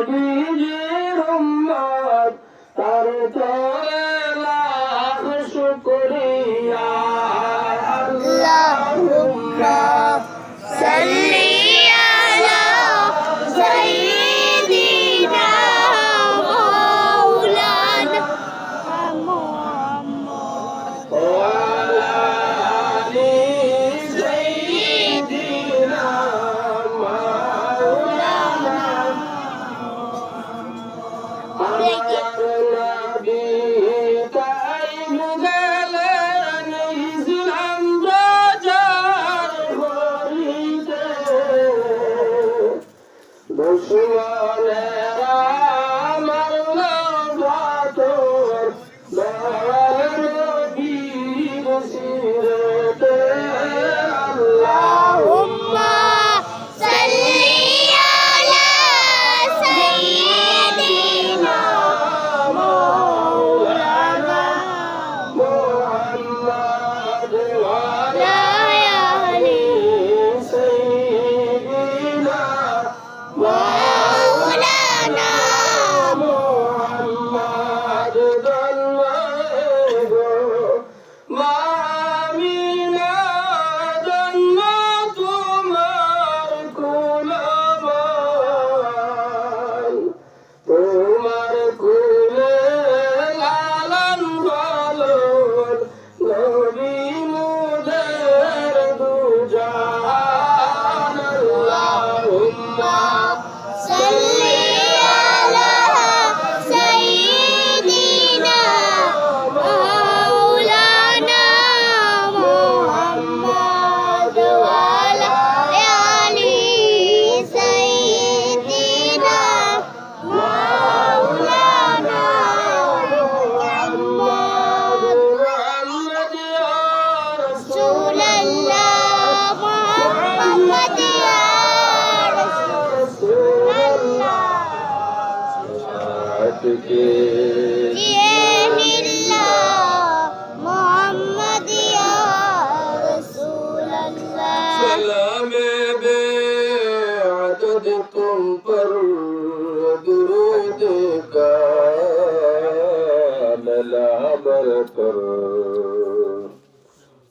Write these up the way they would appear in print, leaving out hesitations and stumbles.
নবীজির উম্মত তার তরে লাখ শুকরিয়া আল্লাহুম্মা সাল্লি আলা সাইয়্যিদিনা মাওলানা মুহাম্মদ ওয়া আলা আলি সাইয়্যিদিনা মাওলানা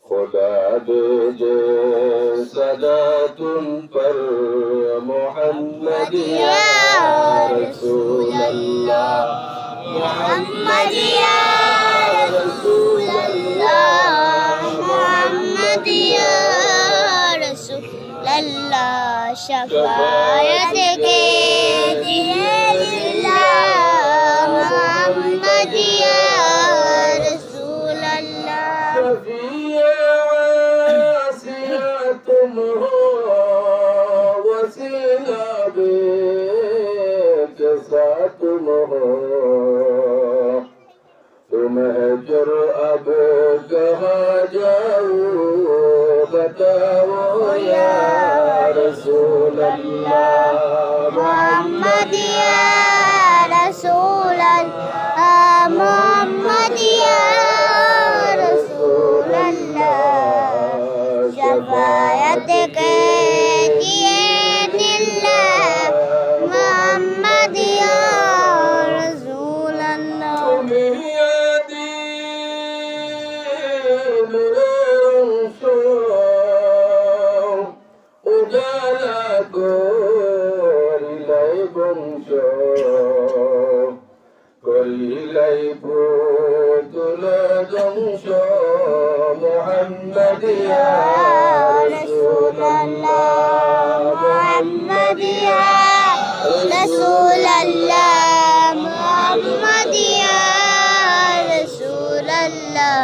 खुदा भेजे सदा तुम पर मोहम्मद या रसूल अल्लाह मोहम्मद या रसूल अल्लाह मोहम्मद या रसूल अल्लाह शफाअत के दिए मोहम्मद या रसूल अल्लाह तुम हो वसीला के साथ तुम हो तुम है जर अब कहाँ जाऊँ बताओ या रसूल अल्लाह मोहम्मद या रसूल अल्लाह मोहम्मद या रसूल अल्लाह शफाअत के दिए मोहम्मद या रसूल अल्लाह उजाला করিলাই পুতুল ধ্বংস মোহাম্মদ ইয়া রাসূলুল্লাহ মোহাম্মদ ইয়া রাসূলুল্লাহ মোহাম্মদ ইয়া রাসূলুল্লাহ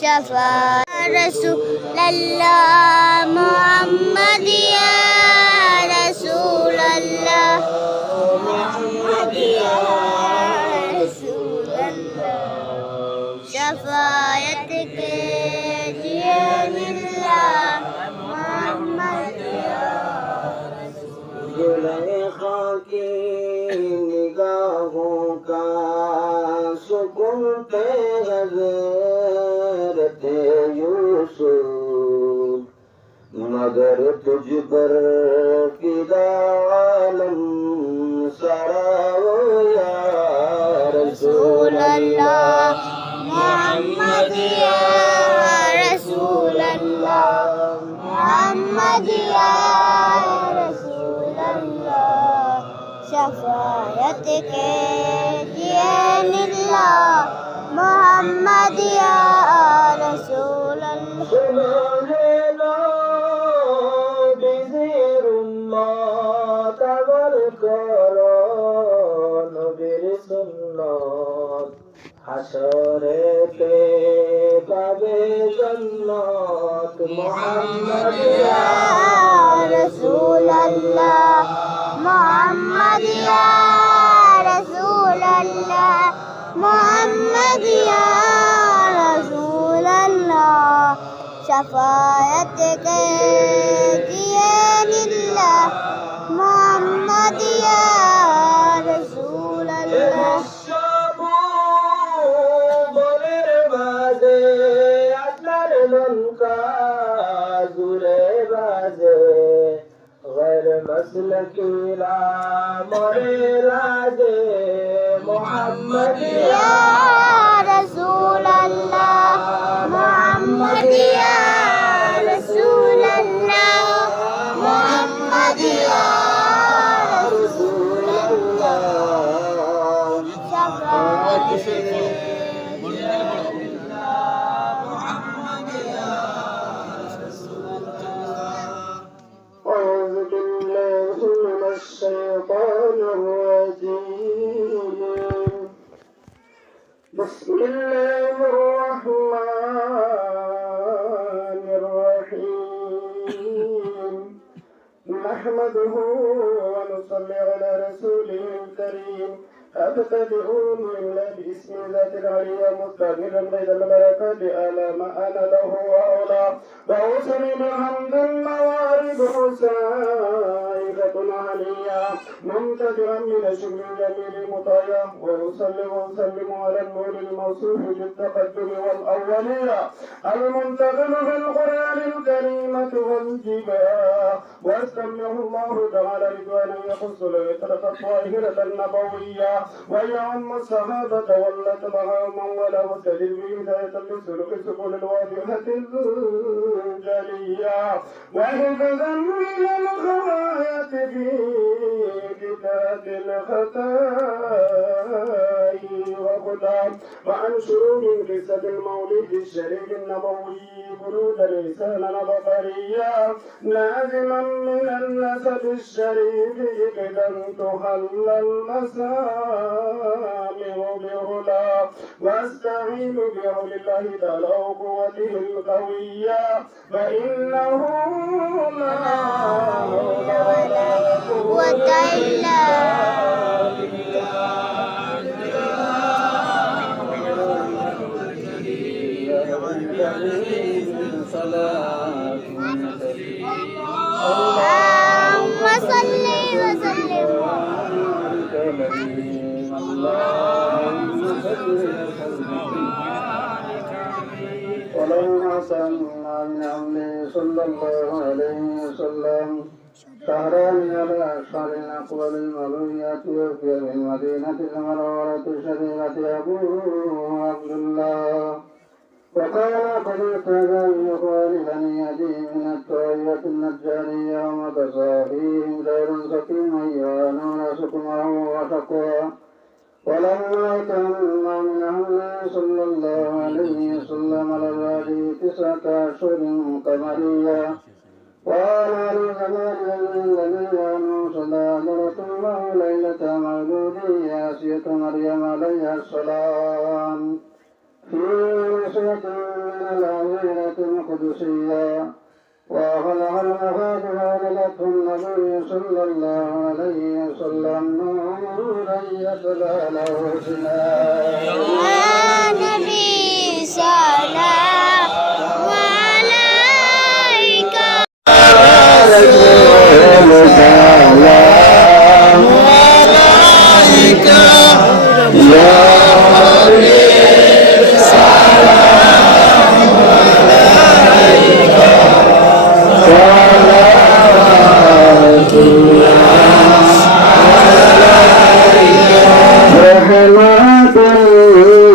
শাফাআত রাসূলুল্লাহ মোহাম্মদ ইয়া রাসূলুল্লাহ মোহাম্মদ ইয়া शफाअत के दिए मोहम्मद जुलेखा की निगाहों का सुकून पे हज़रत यूसुफ मगर तुझ पर फिदा आलम सारा محمد يا رسول الله محمد يا رسول الله شفاعتك دين الله محمد يا رسول الله سبحاننا بزير الله تبارك নবীর সুন্নাত হাসরেতে পাবে জান্নাত মুহাম্মদ ইয়া রাসূলুল্লাহ মুহাম্মদ ইয়া রাসূলুল্লাহ মুহাম্মদ ইয়া রাসূলুল্লাহ শাফায়াতকে দিয়ে নিল্লাহ মুহাম্মদ ইয়া রাসূলুল্লাহ غير مسلك لا مريض محمد يا رسول الله محمد يا رسول الله محمد يا رسول الله شفاعتك الشيطان الرجيم بسم الله الرحمن الرحيم نحمده ونصلي على رسوله الكريم أبتدئون إلا باسم ذات العليا مستغفرا بين الملكات ألا ما أنا له وأولى وأوصني بحمد الموارد سائغة عليا ممتدئا من الشكر الجميل مطايا وأصلي وأسلم على النور الموصوف بالتقدم والأولية المنتقل في القرآن الكريمة والجبال واستمع الله تعالى رضوانا يخص العطرة الطاهرة النبوية ويعم الصحابة والأتباع من وله سجل بهداية لسلوك سبل الواضحة الجلية وحفظا من الخوايا في كتاب الخطايا وغلام وأنشر من قصة المولد الشريف النبوي برود رسالة بقرية لازما من النسب الشريف إذا تحل المسامع بهلا واستعين بحول الله تعالى وقوته القوية فإنه لا حول ولا قوة إلا اللهم صل وسلم اللهم صل ولما سمع من أمره صلى الله عليه وسلم شهران على أشهر الأقوال المرويات وفي المدينة المنورة الشريفة أبو عبد الله وقال قد ارتدى بإخوان بني عدي من الطائفة النجارية ومتصافيهم دار سكيما يوانون سكمه وشقوا ولما تم من أمره صلى الله عليه وسلم على الوادي 9 أشهر قمرية وقال لزمان الذي أنوصل حضرة الله ليلة مولوده آسية مريم عليها السلام في نسوة من الأميرة القدسية وأخذها المفاتح ولدته النبي صلى الله عليه وسلم نورا يتلى له سنان يا نبي سلام عليك سلام عليك يا رحمة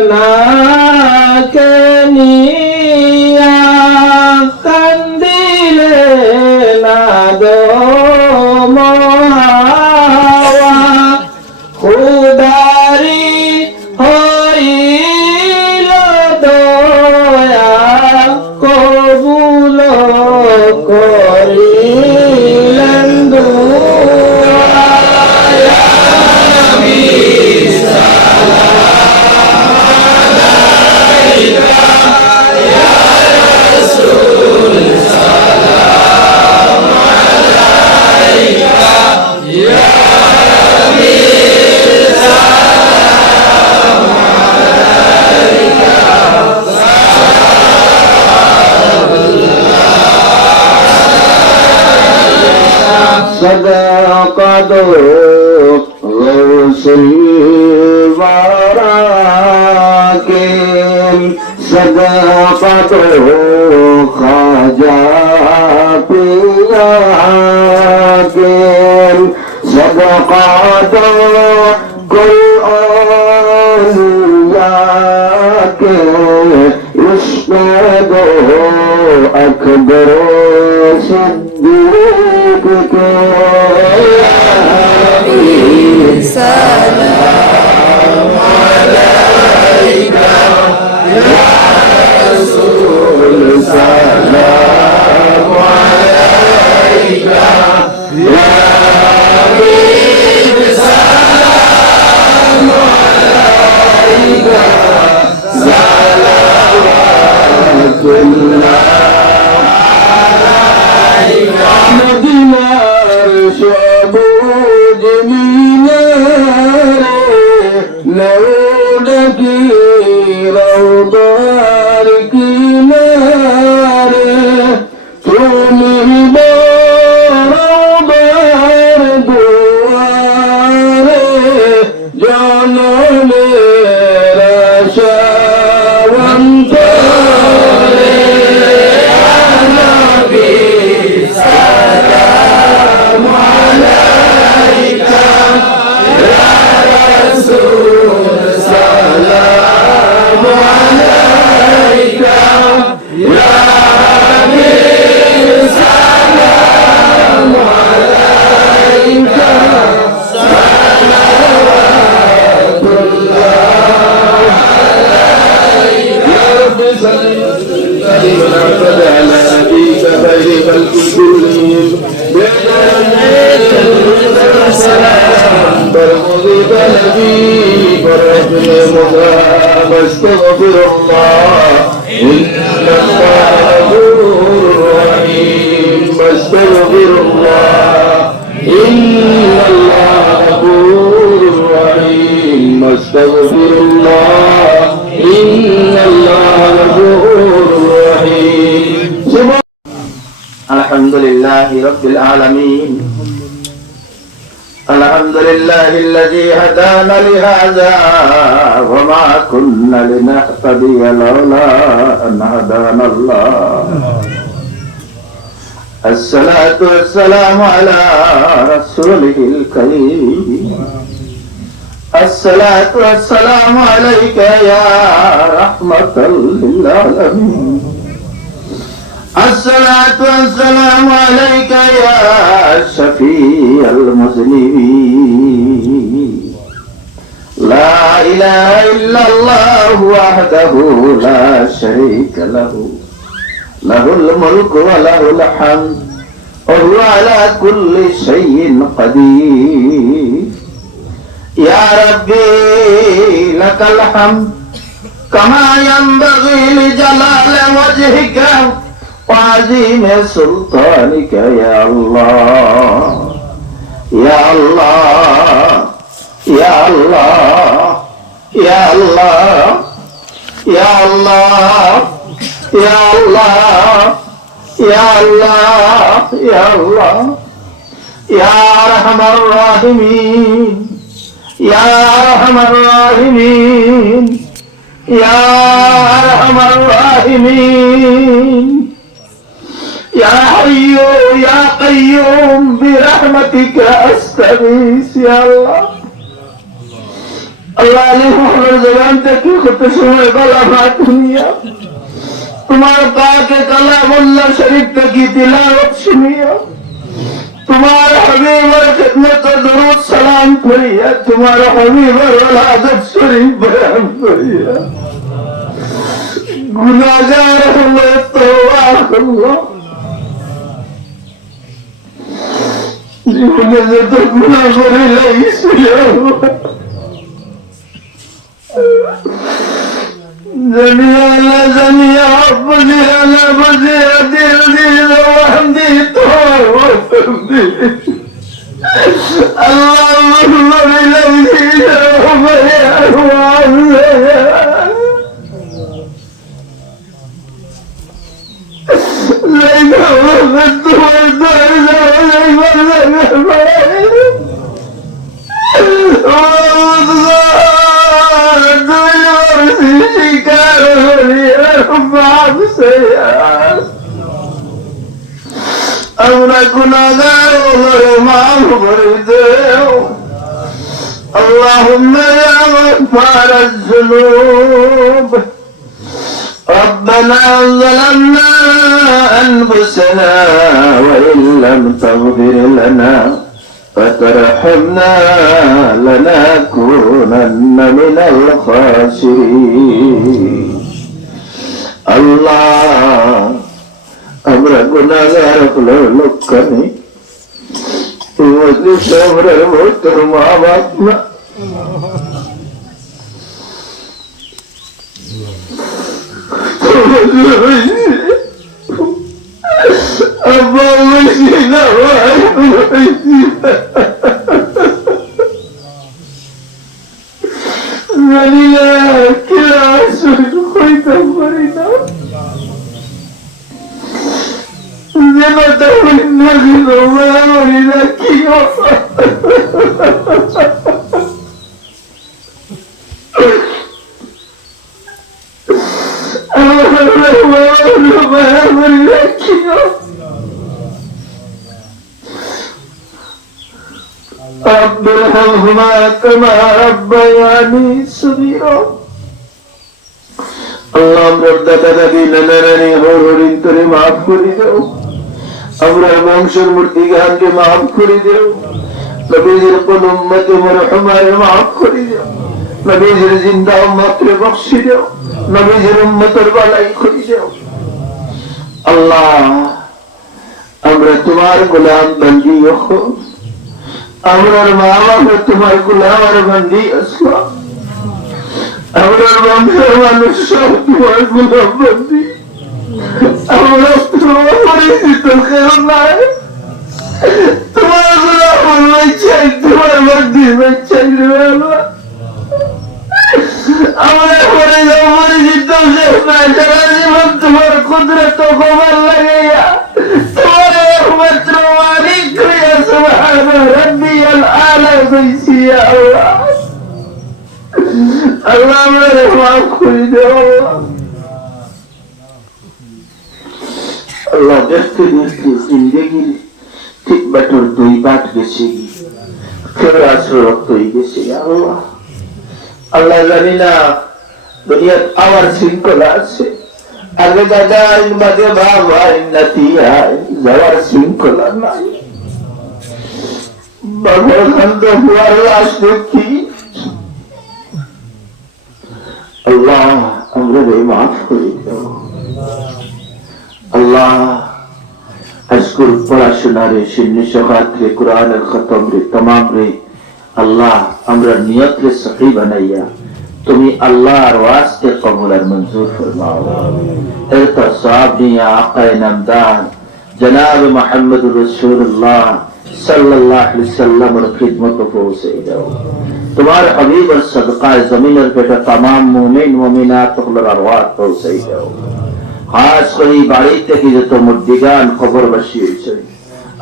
আপনাকে নিয়া কান্দিলে না দো মহাওয়া খুদারি হইল দয়া কবুল করিলেন صدقت غوث البراكين صدقت خواجہ پیاکین صدقت كل أولياء يشهد أكبر صديق سلام عليك يا رسول سلام عليك يا حبيب سلام عليك صلوات الله عليك مدينة شعبود مينار لولك روضار كنار تمه روضار دوار جانل رشا وانتار يا نبي سلام عليك يا رسول سلام عليك يا حبيب سلام عليك صلوات الله عليك يا رب صل وسلم على نبيك خير خلق كلهم برمضيب نبي برحمة مذاب استغفر الله إن الله غفور رحيم استغفر الله إن الله غفور رحيم استغفر الله إن الله غفور رحيم الحمد لله رب العالمين الحمد لله الذي هدانا لهذا وما كنا لنهتدي لولا أن هدانا الله الصلاة والسلام على رسوله الكريم الصلاة والسلام عليك يا رحمة للعالمين الصلاة والسلام عليك يا شفيع المذنبين لا إله إلا الله وحده لا شريك له له الملك وله الحمد وهو على كل شيء قدير يا ربي لك الحمد كما ينبغي لجلال وجهك وعظيم سلطانك يا الله ইয়া আল্লাহ, ইয়া আল্লাহ, ইয়া আল্লাহ, ইয়া আল্লাহ, ইয়া আল্লাহ, ইয়া আল্লাহ, ইয়া আল্লাহ, ইয়া আরহামার রাহিমিন, ইয়া আরহামার রাহিমিন, ইয়া আরহামার রাহিমিন, ইয়া হাইয়্যু ইয়া কাইয়্যুম বিরহমাতিকা আস্তাগীস। ইয়া আল্লাহ, আল্লাহ আলী মোহাম্মদ জবান থেকে কত সময় বলা বাত দুনিয়া তোমার পাকে কালামুল্লাহ শরীফ থেকে তিলাওয়াত শুনিয়া তোমার হাবিবের খিদমত দরুদ সালাম করিয়া তোমার হাবিবের ওলাদত শরীফ বয়ান করিয়া গুনাহগার হলো তওবা করলো। জীবনে যত গুনাহ করে লাগিয়েছিল জানিয়া আল্লাহ জানিয়া বুঝিয়া না বুঝিয়া দিল দিল ওয়াহদি তোর ওয়াহদি আল্লাহুম্মা বিলাইহি আমরা গুনাহগার ওরে মাফ করে দেও। আল্লাহুম্মা ইয়া গফফারাজ যুনুব ربنا ظلمنا أنفسنا وإن لم تغفر لنا وترحمنا لنكونن من الخاسرين। আল্লাহ আমরা গুনাহগার হলো লক্ষ্য নেই, আমরা তোর মা বাপ না, আব্বা বলছি না ভাই বলছি জানি না কে আসল কইতে পারি না যেন তেমন না ছিল মরি না কি رب ارحمهما كما ربياني صغيرا। আল্লাহ আমার দাদা দাদি নানা নানি হরিণ তোরে মাফ করে দাও, আমরা বংশের মূর্তি গানকে মাফ করে দাও, নবীজির কোন উম্মতে মরহুমারে মাফ করে দাও, নবীজির জিন্দা উম্মতরে বখশি দাও, নবীজির উম্মতের বালাই করে দাও। আল্লাহ আমরা তোমার গোলাম বন্দী হো, আমরার মা বাবা তোমার গোলাম আর বন্দী আসলো, আমরার বংশের মানুষ সব তোমার গোলাম বন্দী, আমরা তোমার পরিচিত কেউ নাই, তোমার গোলাম চাই, তোমার বন্দী চাই। আমরা পরিচিত কেউ নাই, সারা জীবন তোমার কুদরত খবর লাগাইয়া তোমার একমাত্র মালিক হইয়া সুবহান রাব্বিয়াল আলা কইছি। আল্লাহ আল্লাহ আমারে মাফ করে দাও। আল্লাহ দেখতে দেখতে জিন্দেগির ঠিক বাটর দুই বাট গেছে, ফের আসর রক্ত হয়ে গেছে। আল্লাহ আল্লাহ জানি না দুনিয়ার আমার শৃঙ্খলা আছে, আগে দাদা আইন বাদে বাবা আইন নাতি আয় যাওয়ার শৃঙ্খলা নাই। বাবার খান্দ হুয়ার লাশ দেখি। আল্লাহ আমরা মাফ করে দাও। আল্লাহ আজকুর পড়াশোনারে সিন্নি সখাত্রে কোরআনের খতম রে তমাম রে আল্লাহ আমরা নিয়ত রে সহি বানাইয়া তুমি আল্লাহর ওয়াস্তে কবুল আর মঞ্জুর ফরমাও। এরতা সওয়াব নিয়া আকায়ে নামদার জনাব মুহাম্মদুর রাসূলুল্লাহ सल्लल्लाहु अलैहि वसल्लम और खिदमत पहुंचे जाओ तुम्हारे हबीब और सदका जमीन और बेटा तमाम मोमिन मोमिनात और अरवाह पहुंचे जाओ खास করে বাড়িতে কি যত মুর্দিগান খবর বসিয়েছে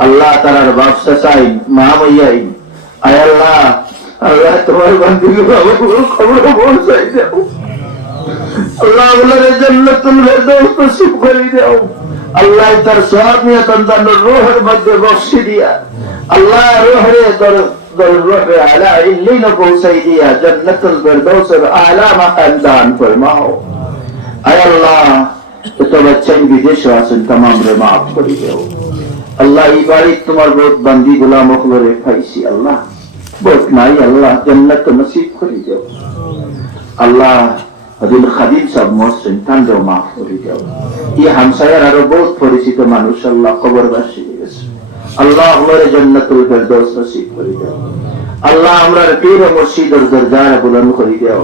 আল্লাহ তাআলার বাদশা চাই মা মাইয়াই আয় আল্লাহ আল্লাহ তোমার বান্দিকে খবর পৌঁছে দাও আল্লাহ বলে জান্নাতুল ফেরদৌস নসিব করে দাও আল্লাহ তার সওয়াব নিয়ে তার রূহের মধ্যে বসিয়ে দিয়া আল্লাহ রূহে দর রূহে আলা ইল্লিন পৌঁছে দিয়া জান্নাতুল ফেরদৌসের আলা মাকাম দান ফরমাও আয় আল্লাহ तो बच्चे विदेश आसन तमाम रे माफ कर दो अल्लाह इबारत तुम्हार बहुत बंदी गुलामों को रे फैसी अल्लाह बहुत नाई अल्लाह जन्नत नसीब कर दो अल्लाह हदिल खदीम सब मोहसिन तन दो माफ कर दो ये हमसायर आरो बहुत परिचित मानुष अल्लाह कब्र बासी अल्लाह हमारे जन्नतुल फिरदौस नसीब कर दो अल्लाह हमारे पीर मुर्शिद और दरजार बुलंद कर दो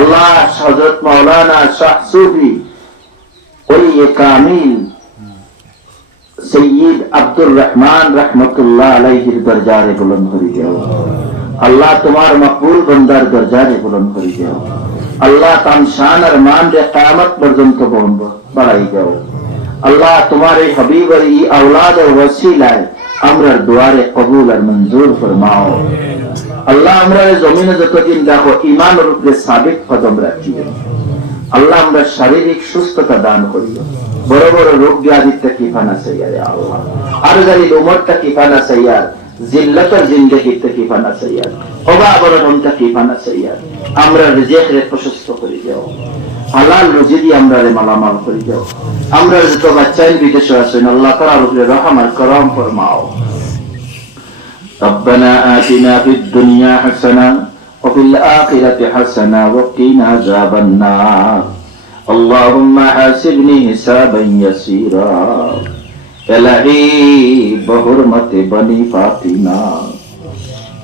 अल्लाह हजरत मौलाना शाह सूफी वली कामिल सैयद अब्दुल रहमान रहमतुल्लाह अलैहि दरजारे बुलंद कर दो अल्लाह तुम्हार मकबूल बंदार दरजारे बुलंद कर दो अल्लाह तान शान और मान रे क़यामत पर्यंत बढ़ाई जाओ अल्लाह तुम्हारे हबीब और ई औलाद और वसीला अमर दुआरे कबूल और मंजूर फरमाओ अल्लाह हमरा जमीन যতদিন দেখো ঈমানের উপরে সাবিত কদম রাখিও আল্লাহ আমরা শারীরিক সুস্থতা দান করিও বড় বড় রোগ ব্যাধি থেকে পানা চাইয়া রে আল্লাহ আর জানি উমর থেকে পানা চাইয়া জিল্লাতের জিন্দেগি থেকে পানা চাইয়া অভাবরণ থেকে পানা চাইয়া আমরা রিজিকের প্রশস্ত করে দাও হালাল রুজি দিয়ে আমরা রে মালামাল করে দাও আমরা যত বাচ্চাই বিদেশে আছেন আল্লাহ তাআলার উপরে রহম আর করম ফরমাও ربنا آتنا في الدنيا حسنة وفي الآخرة حسنة وقنا عذاب النار اللهم حاسبني حسابا يسيرا إلهي بحرمة بني فاطمة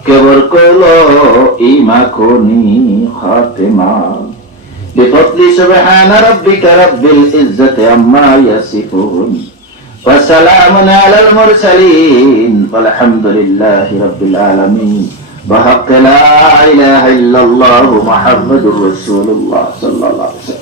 كبر كله إما كوني خاتمة بفضل سبحان ربك رب العزة عما يصفون وسلام على المرسلين والحمد لله رب العالمين بحق لا إله إلا الله محمد رسول الله صلى الله عليه وسلم